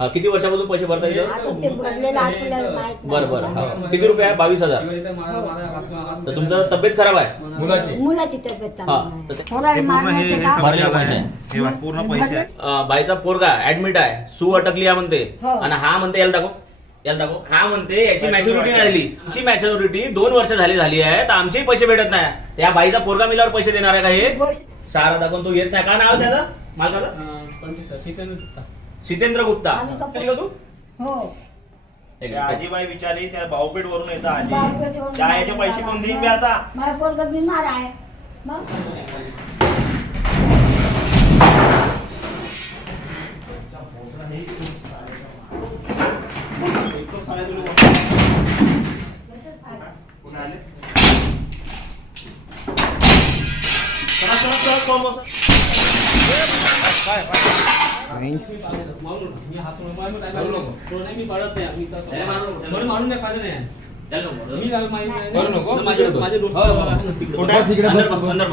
हा. किती वर्षापासून पैसे भरता येईल आता ते भरलेलं आपल्याला माहीत नाही. बरं बरं. हा. किती रुपये आहे? बावीस हजार. तर तुमचं तब्येत खराब आहे? मुलाची. मुलाची तब्येत हा, चांगली तर नाही ते- पोराला मारण्याचं काम- भरलेले पैसे आहे. हे बघ, पूर्ण पैसे आहे. अं, बाईचा पोरगा ऍडमिट आहे. सू अटकली आहे म्हणते. हो. आणि हा म्हणते याला दाखव. याला दाखव. हा म्हणते याची मॅच्युरिटी नाही झाली आमची मॅच्युरिटी दोन वर्ष झाली झाली आहे. तर आमचेही पैसे भेटत नाही. त्या बाईचा पोरगा मिल्यावर पैसे देणार आहे का हे? सारा दाखवून तो येत नाही. का नाव त्याचं? मालकाचं? सितेंद्र गुप्ता. आम्ही कपडे- आली का तू? हो. एक त्या मिनिट. आजीबाई विचारली त्या भाऊपेठ वरून येतं आली बापरेचं त्या याचे पैसे कोण देईन बे आता? माझा पोरगा बिमार आहे. मग? कोण आले? चला, चला, चला, चला, बसा. त्याला मारू नको, त्याला मारून नाही फायदा नाही त्याला नको. मी काय माहिती नाही. करू नको, माझे तिकडे बस. माझे दोस्त हो, हो. तिकडे कुठे? बस, इकडे अंदर बस, अंदर बस.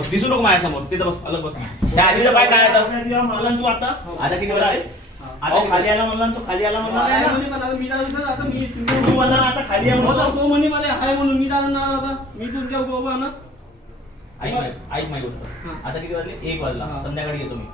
दिसू नको माझ्यासमोर तिथं बस अलग बस त्या आजीचं पाय काय आता तू आता आता किती वेळा आहे आता खाली आला म्हणला तो खाली आला म्हणला आता खाली तो म्हणे मला हाय म्हणून मी जाणार आता. मी तुमच्या बाबा ना. ऐक माझी- ऐक माझी गोष्ट आता किती वाजले? एक वाजला. संध्याकाळी येतो मी.